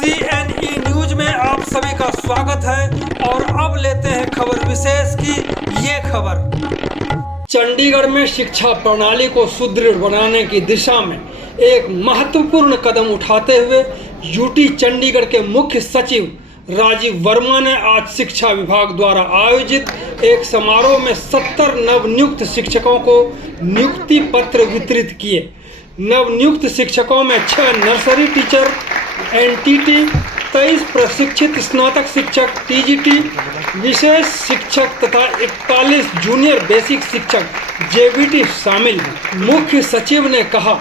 CNE news में आप सभी का स्वागत है और अब लेते हैं खबर विशेष की ये खबर। चंडीगढ़ में शिक्षा प्रणाली को सुदृढ़ बनाने की दिशा में एक महत्वपूर्ण कदम उठाते हुए यूटी चंडीगढ़ के मुख्य सचिव राजीव वर्मा ने आज शिक्षा विभाग द्वारा आयोजित एक समारोह में 70 नवनियुक्त शिक्षकों को नियुक्ति पत्र वितरित किए। नवनियुक्त शिक्षकों में 6 नर्सरी टीचर NTT, 23 प्रशिक्षित स्नातक शिक्षक TGT, विशेष शिक्षक तथा 41 जूनियर बेसिक शिक्षक JBT शामिल हैं। मुख्य सचिव ने कहा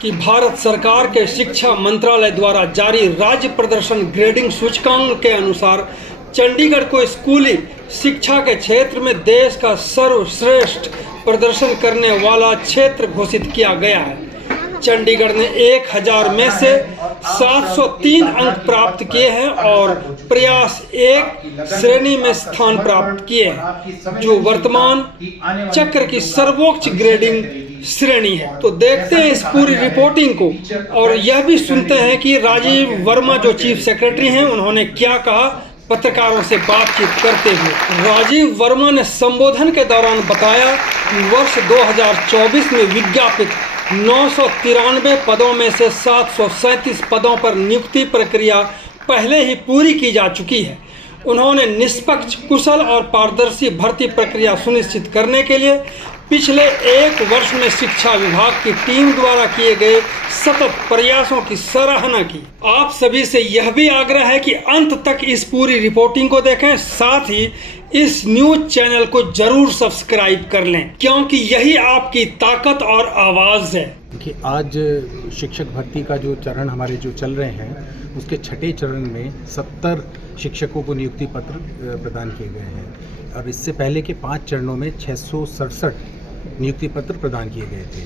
कि भारत सरकार के शिक्षा मंत्रालय द्वारा जारी राज्य प्रदर्शन ग्रेडिंग सूचकांक के अनुसार चंडीगढ़ को स्कूली शिक्षा के क्षेत्र में देश का सर्वश्रेष्ठ प्रदर्शन करने वाला क्षेत्र घोषित किया गया है। चंडीगढ़ ने 1000 में से 703 अंक प्राप्त किए हैं और प्रयास 1 श्रेणी में स्थान प्राप्त किए हैं, जो वर्तमान चक्र की सर्वोच्च ग्रेडिंग श्रेणी है। तो देखते हैं इस पूरी रिपोर्टिंग को और यह भी सुनते हैं कि राजीव वर्मा जो चीफ सेक्रेटरी हैं उन्होंने क्या कहा पत्रकारों से बातचीत करते हुए। राजीव वर्मा ने संबोधन के दौरान बताया कि वर्ष 2024 में विज्ञापित 993 पदों में से 737 पदों पर नियुक्ति प्रक्रिया पहले ही पूरी की जा चुकी है। उन्होंने निष्पक्ष, कुशल और पारदर्शी भर्ती प्रक्रिया सुनिश्चित करने के लिए पिछले 1 वर्ष में शिक्षा विभाग की टीम द्वारा किए गए सतत प्रयासों की सराहना की। आप सभी से यह भी आग्रह है कि अंत तक इस पूरी रिपोर्टिंग को देखें, साथ ही इस न्यूज चैनल को जरूर सब्सक्राइब कर लें, क्योंकि यही आपकी ताकत और आवाज़ है। देखिए, आज शिक्षक भर्ती का जो चरण हमारे जो चल रहे हैं उसके 6ठे चरण में 70 शिक्षकों को नियुक्ति पत्र प्रदान किए गए हैं और इससे पहले के 5 चरणों में 667 नियुक्ति पत्र प्रदान किए गए थे।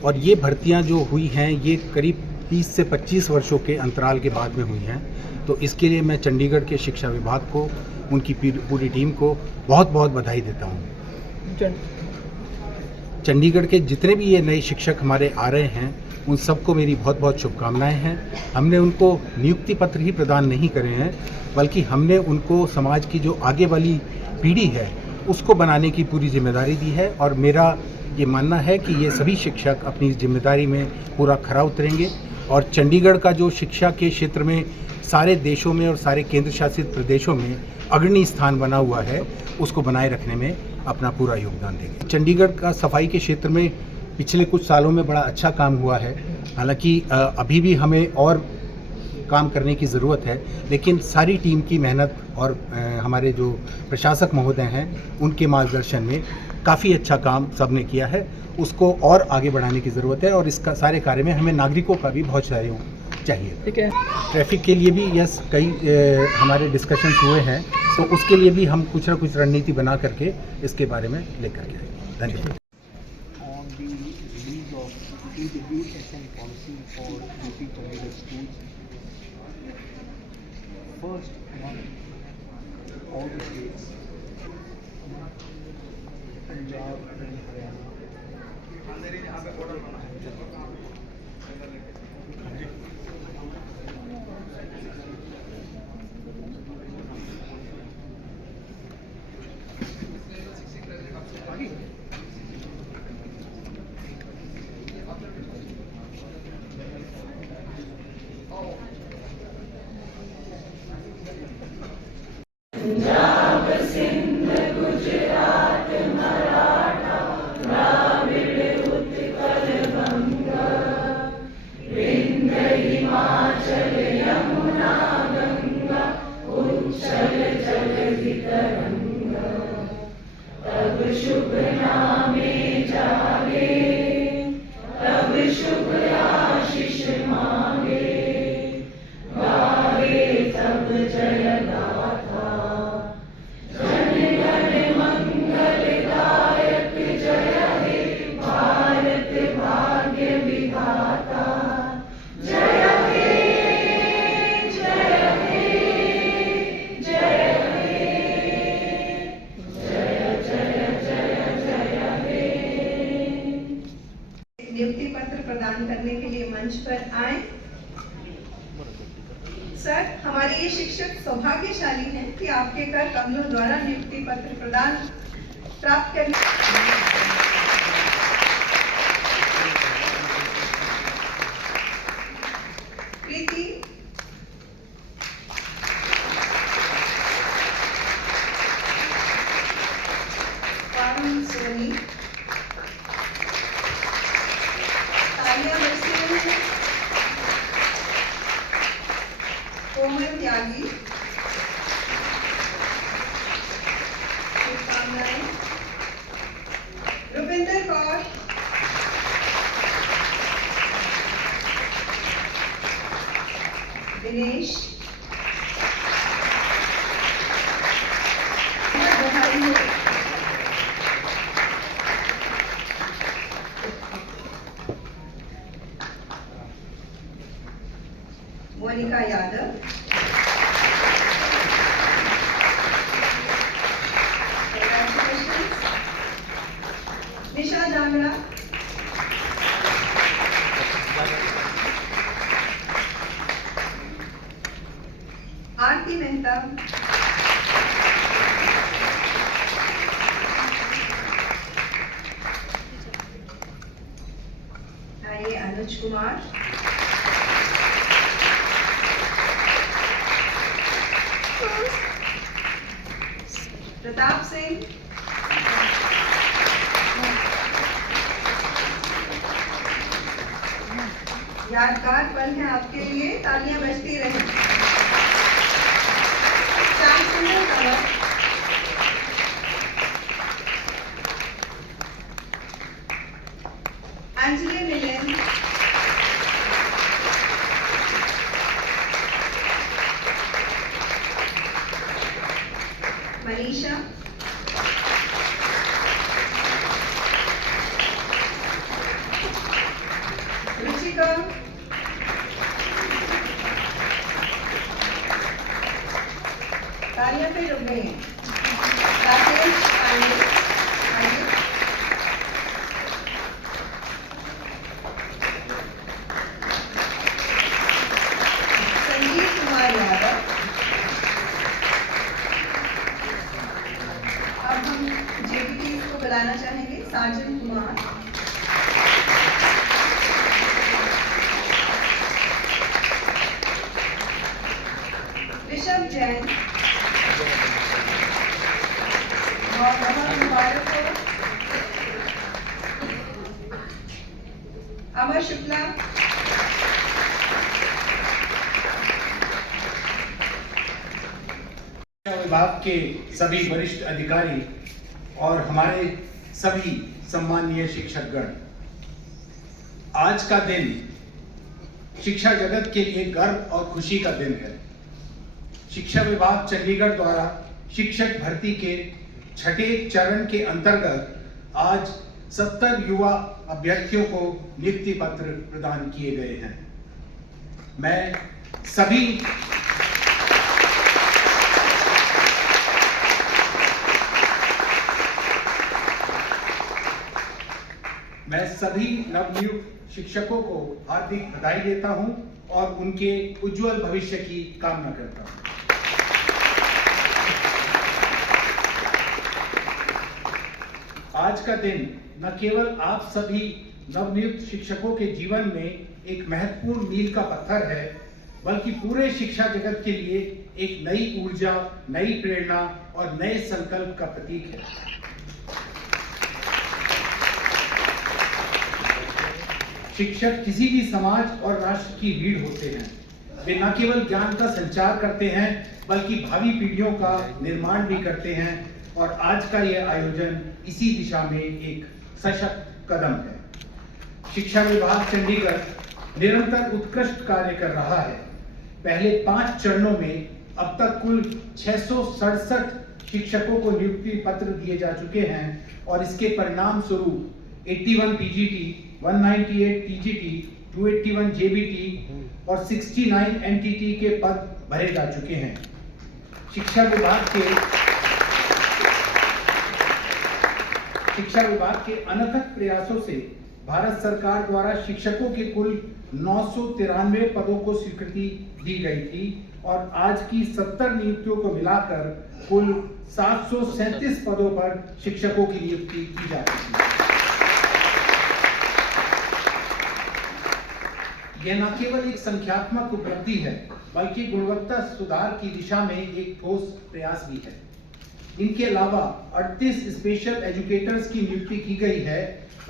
और ये भर्तियां जो हुई हैं ये करीब 30 से 25 वर्षों के अंतराल के बाद में हुई हैं। तो इसके लिए मैं चंडीगढ़ के शिक्षा विभाग को, उनकी पूरी टीम को बहुत बहुत बधाई देता हूँ। चंडीगढ़ के जितने भी ये नए शिक्षक हमारे आ रहे हैं उन सबको मेरी बहुत बहुत शुभकामनाएं हैं। हमने उनको नियुक्ति पत्र ही प्रदान नहीं करे हैं, बल्कि हमने उनको समाज की जो आगे वाली पीढ़ी है उसको बनाने की पूरी जिम्मेदारी दी है और मेरा ये मानना है कि ये सभी शिक्षक अपनी जिम्मेदारी में पूरा खरा उतरेंगे और चंडीगढ़ का जो शिक्षा के क्षेत्र में सारे देशों में और सारे केंद्र शासित प्रदेशों में अग्रणी स्थान बना हुआ है उसको बनाए रखने में अपना पूरा योगदान देंगे। चंडीगढ़ का सफाई के क्षेत्र में पिछले कुछ सालों में बड़ा अच्छा काम हुआ है। हालांकि अभी भी हमें और काम करने की ज़रूरत है, लेकिन सारी टीम की मेहनत और हमारे जो प्रशासक महोदय हैं उनके मार्गदर्शन में काफ़ी अच्छा काम सबने किया है। उसको और आगे बढ़ाने की ज़रूरत है और इसका सारे कार्य में हमें नागरिकों का भी बहुत सहयोग चाहिए। ठीक है, ट्रैफिक के लिए भी यस कई हमारे डिस्कशंस हुए हैं, तो उसके लिए भी हम कुछ ना कुछ रणनीति बना करके इसके बारे में लेकर के आएंगे। धन्यवाद। First among all the states, Punjab and Haryana. Sir, हमारे ये शिक्षक सौभाग्यशाली हैं कि आपके कर कमलों द्वारा नियुक्ति पत्र प्रदान प्राप्त करने प्रीति, पारुल सोनी, तालिया बरसी, कोमल त्यागी, शुभकामनाएं, रुपिंदर कौर, दिनेश, बधाई हो। मोनिका यादव, congratulations। निशा जांगड़ा, आरती मेहता, आइए अनुज कुमार, प्रताप सिंह, यादगार पल है आपके लिए, तालियां बजती रहें। श्याम सुंदर कंवर, अंजलि मिलन, मनीषा, रुचिका, तालियां पे रुक गई हैं। राकेश पांडे, आइए। संजीव कुमार यादव, अब हम जेबीटी को बुलाना चाहेंगे। साजन कुमार, ऋषभ जैन, और बहुत मुबारक हो। अमर शुक्ला, विभाग के सभी वरिष्ठ अधिकारी और हमारे सभी सम्माननीय शिक्षकगण, आज का दिन शिक्षा जगत के लिए गर्व और खुशी का दिन है। शिक्षा विभाग चंडीगढ़ द्वारा शिक्षक भर्ती के छठे चरण के अंतर्गत आज 70 युवा अभ्यर्थियों को नियुक्ति पत्र प्रदान किए गए हैं। मैं सभी नवनियुक्त शिक्षकों को हार्दिक बधाई देता हूं और उनके उज्जवल भविष्य की कामना करता हूं। आज का दिन न केवल आप सभी नवनियुक्त शिक्षकों के जीवन में एक महत्वपूर्ण मील का पत्थर है, बल्कि पूरे शिक्षा जगत के लिए एक नई ऊर्जा, नई प्रेरणा और नए संकल्प का प्रतीक है। शिक्षक किसी भी समाज और राष्ट्र की रीढ़ होते हैं। वे न केवल ज्ञान का संचार करते हैं, बल्कि भावी पीढ़ियों का निर्माण भी करते हैं और आज का यह आयोजन इसी दिशा में एक सशक्त कदम है। शिक्षा विभाग चंडीगढ़ निरंतर उत्कृष्ट कार्य कर रहा है। पहले 5 चरणों में अब तक कुल 667 शिक्षकों को नियुक्ति पत्र दिए जा चुके हैं और इसके परिणाम स्वरूप 81 पीजीटी, 198 टीजीटी, 281 जेबीटी और 69 एनटीटी के पद भरे जा चुके हैं। शिक्षा विभाग के अनथक प्रयासों से भारत सरकार द्वारा शिक्षकों के कुल 993 पदों को स्वीकृति दी गई थी और आज की 70 नियुक्तियों को मिलाकर कुल 737 पदों पर शिक्षकों की नियुक्ति की जा रही है। यह न केवल एक संख्यात्मक उपलब्धि है, बल्कि गुणवत्ता सुधार की दिशा में एक ठोस प्रयास भी है। इनके अलावा 38 स्पेशल एजुकेटर्स की नियुक्ति की गई है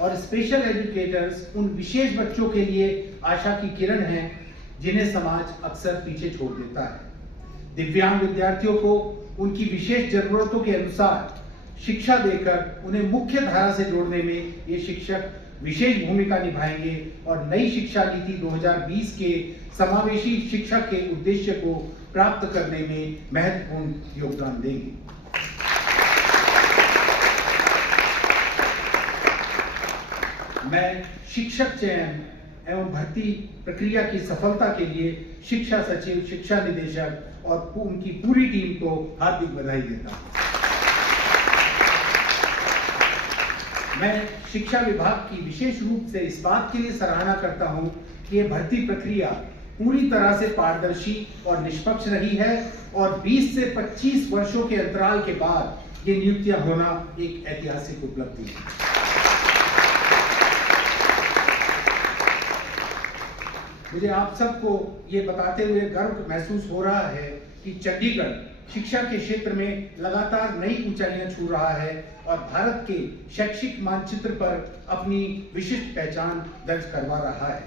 और स्पेशल एजुकेटर्स उन विशेष बच्चों के लिए आशा की किरण हैं जिन्हें समाज अक्सर पीछे छोड़ देता है। दिव्यांग विद्यार्थियों को उनकी विशेष जरूरतों के अनुसार शिक्षा देकर उन्हें मुख्य धारा से जोड़ने में ये शिक्षक विशेष भूमिका निभाएंगे और नई शिक्षा नीति 2020 के समावेशी शिक्षा के उद्देश्य को प्राप्त करने में महत्वपूर्ण योगदान देंगे। मैं शिक्षक चयन एवं भर्ती प्रक्रिया की सफलता के लिए शिक्षा सचिव, शिक्षा निदेशक और उनकी पूरी टीम को हार्दिक बधाई देता हूं। मैं शिक्षा विभाग की विशेष रूप से इस बात के लिए सराहना करता हूं कि यह भर्ती प्रक्रिया पूरी तरह से पारदर्शी और निष्पक्ष रही है और 20 से 25 वर्षों के अंतराल के बाद ये नियुक्तियां होना एक ऐतिहासिक उपलब्धि है। मुझे आप सबको ये बताते हुए गर्व महसूस हो रहा है कि चंडीगढ़ शिक्षा के क्षेत्र में लगातार नई ऊंचाइयां छू रहा है और भारत के शैक्षिक मानचित्र पर अपनी विशिष्ट पहचान दर्ज करवा रहा है।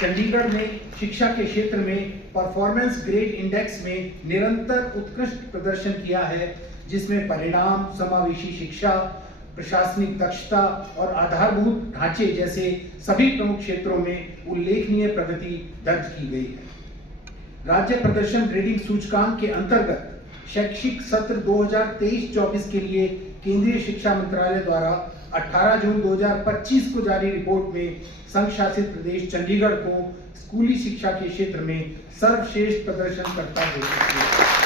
चंडीगढ़ ने शिक्षा के क्षेत्र में परफॉर्मेंस ग्रेड इंडेक्स में निरंतर उत्कृष्ट प्रदर्शन किया है, जिसमें परिणाम, समावेशी शिक्षा, प्रशासनिक दक्षता और आधारभूत ढांचे जैसे सभी प्रमुख क्षेत्रों में उल्लेखनीय प्रगति दर्ज की गई है। राज्य प्रदर्शन ग्रेडिंग सूचकांक के अंतर्गत शैक्षिक सत्र 2023-24 के लिए केंद्रीय शिक्षा मंत्रालय द्वारा 18 जून 2025 को जारी रिपोर्ट में संघ शासित प्रदेश चंडीगढ़ को स्कूली शिक्षा के क्षेत्र में सर्वश्रेष्ठ प्रदर्शन करता घोषित किया।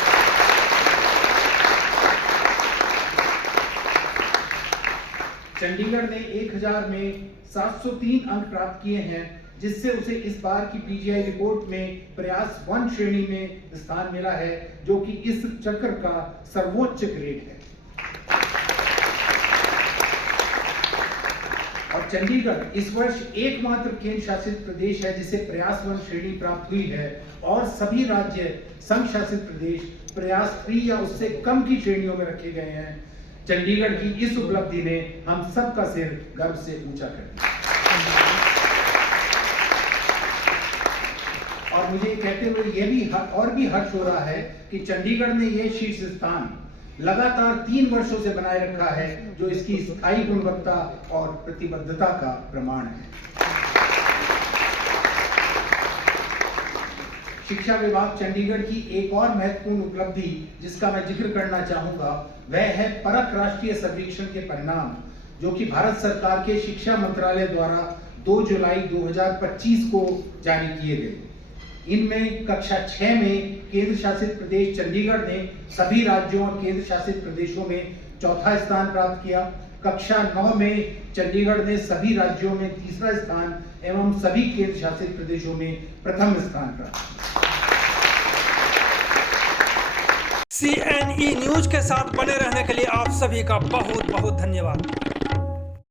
चंडीगढ़ ने 1000 में 703 अंक प्राप्त किए हैं, जिससे उसे इस बार की पीजीआई रिपोर्ट में प्रयास 1 श्रेणी में स्थान मिला है, जो कि इस चक्र का सर्वोच्च ग्रेड है। और चंडीगढ़ इस वर्ष एकमात्र केंद्र शासित प्रदेश है जिसे प्रयास 1 श्रेणी प्राप्त हुई है और सभी राज्य संघ शासित प्रदेश प्रयास 3 या उससे कम की श्रेणियों में रखे गए हैं। चंडीगढ़ की इस उपलब्धि ने हम सबका सिर गर्व से ऊंचा कर दिया। और मुझे कहते हुए यह भी हर्ष हो रहा है कि चंडीगढ़ ने यह शीर्ष स्थान लगातार 3 वर्षों से बनाए रखा है, जो इसकी स्थायी गुणवत्ता और प्रतिबद्धता का प्रमाण है। शिक्षा विभाग चंडीगढ़ की एक और महत्वपूर्ण उपलब्धि जिसका मैं जिक्र करना चाहूंगा वह है परख राष्ट्रीय सर्वेक्षण के परिणाम, जो कि भारत सरकार के शिक्षा मंत्रालय द्वारा 2 जुलाई 2025 को जारी किए गए। इनमें कक्षा 6 में केंद्र शासित प्रदेश चंडीगढ़ ने सभी राज्यों और केंद्र शासित प्रदेशों में चौथा स्थान प्राप्त किया। कक्षा 9 में चंडीगढ़ ने सभी राज्यों में तीसरा स्थान एवं सभी केंद्र शासित प्रदेशों में प्रथम स्थान प्राप्त किया। CNE न्यूज के साथ बने रहने के लिए आप सभी का बहुत बहुत धन्यवाद।